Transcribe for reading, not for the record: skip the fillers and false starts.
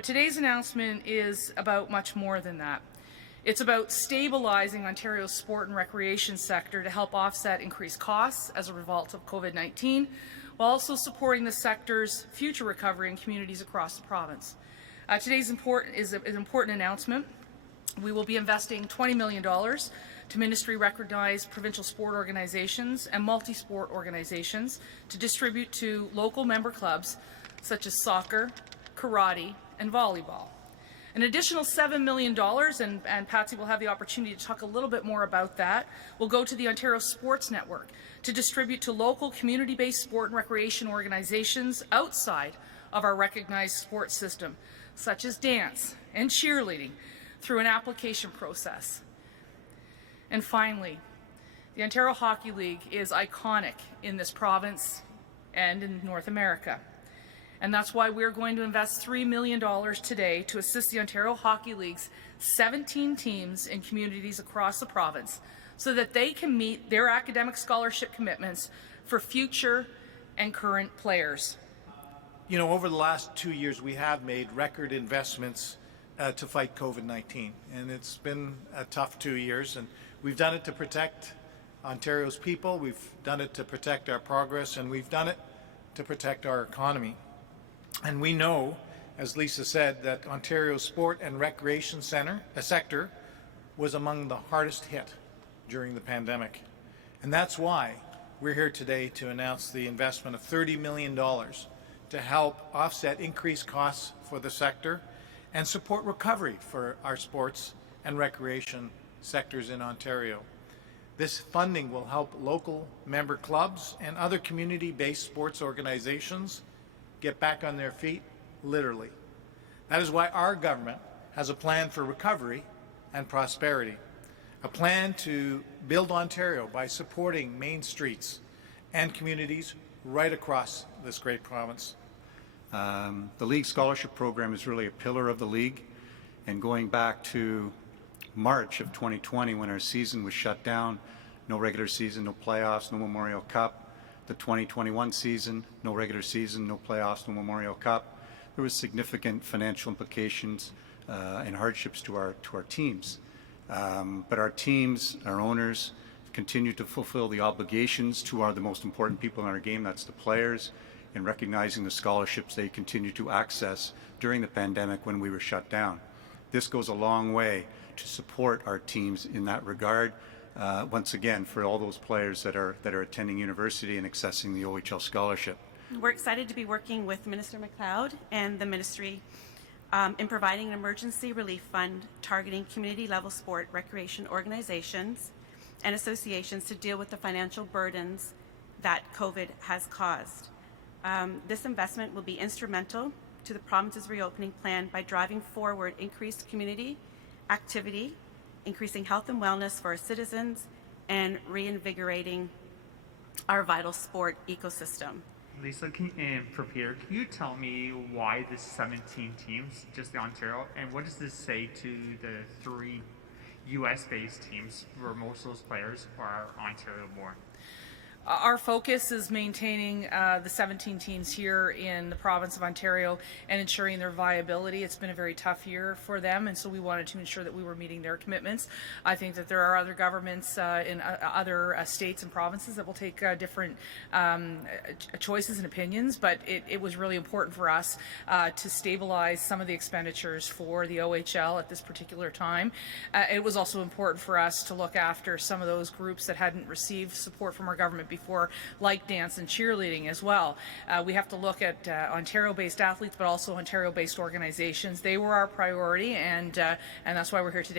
Today's announcement is about much more than that. It's about stabilizing Ontario's sport and recreation sector to help offset increased costs as a result of COVID-19, while also supporting the sector's future recovery in communities across the province. Today's is an important announcement. We will be investing $20 million to ministry-recognized provincial sport organizations and multi-sport organizations to distribute to local member clubs such as soccer, karate, and volleyball. An additional $7 million, and Patsy will have the opportunity to talk a little bit more about that, will go to the Ontario Sports Network to distribute to local community-based sport and recreation organizations outside of our recognized sports system, such as dance and cheerleading, through an application process. And finally, the Ontario Hockey League is iconic in this province and in North America. And that's why we're going to invest $3 million today to assist the Ontario Hockey League's 17 teams in communities across the province so that they can meet their academic scholarship commitments for future and current players. You know, over the last 2 years, we have made record investments to fight COVID-19, and it's been a tough 2 years, and we've done it to protect Ontario's people, we've done it to protect our progress, and we've done it to protect our economy. And we know, as Lisa said, that Ontario's sport and recreation sector was among the hardest hit during the pandemic. And that's why we're here today to announce the investment of $30 million to help offset increased costs for the sector and support recovery for our sports and recreation sectors in Ontario. This funding will help local member clubs and other community-based sports organizations get back on their feet, literally. That is why our government has a plan for recovery and prosperity, a plan to build Ontario by supporting main streets and communities right across this great province. The League Scholarship Program is really a pillar of the League, and going back to March of 2020 when our season was shut down, no regular season, no playoffs, no Memorial Cup, the 2021 season, no regular season, no playoffs, no Memorial Cup. There was significant financial implications and hardships to our teams. But our teams, our owners, continue to fulfill the obligations to the most important people in our game, that's the players, in recognizing the scholarships they continue to access during the pandemic when we were shut down. This goes a long way to support our teams in that regard. Once again, for all those players that are attending university and accessing the OHL scholarship. We're excited to be working with Minister MacLeod and the Ministry in providing an emergency relief fund targeting community-level sport recreation organizations and associations to deal with the financial burdens that COVID has caused. This investment will be instrumental to the province's reopening plan by driving forward increased community activity, increasing health and wellness for our citizens, and reinvigorating our vital sport ecosystem. Lisa, can you tell me why the 17 teams, just the Ontario, and what does this say to the 3 US-based teams where most of those players are Ontario-born? Our focus is maintaining the 17 teams here in the province of Ontario and ensuring their viability. It's been a very tough year for them, and so we wanted to ensure that we were meeting their commitments. I think that there are other governments in other states and provinces that will take different choices and opinions, but it was really important for us to stabilize some of the expenditures for the OHL at this particular time. It was also important for us to look after some of those groups that hadn't received support from our government before, like dance and cheerleading as well. We have to look at Ontario-based athletes, but also Ontario-based organizations. They were our priority, and that's why we're here today.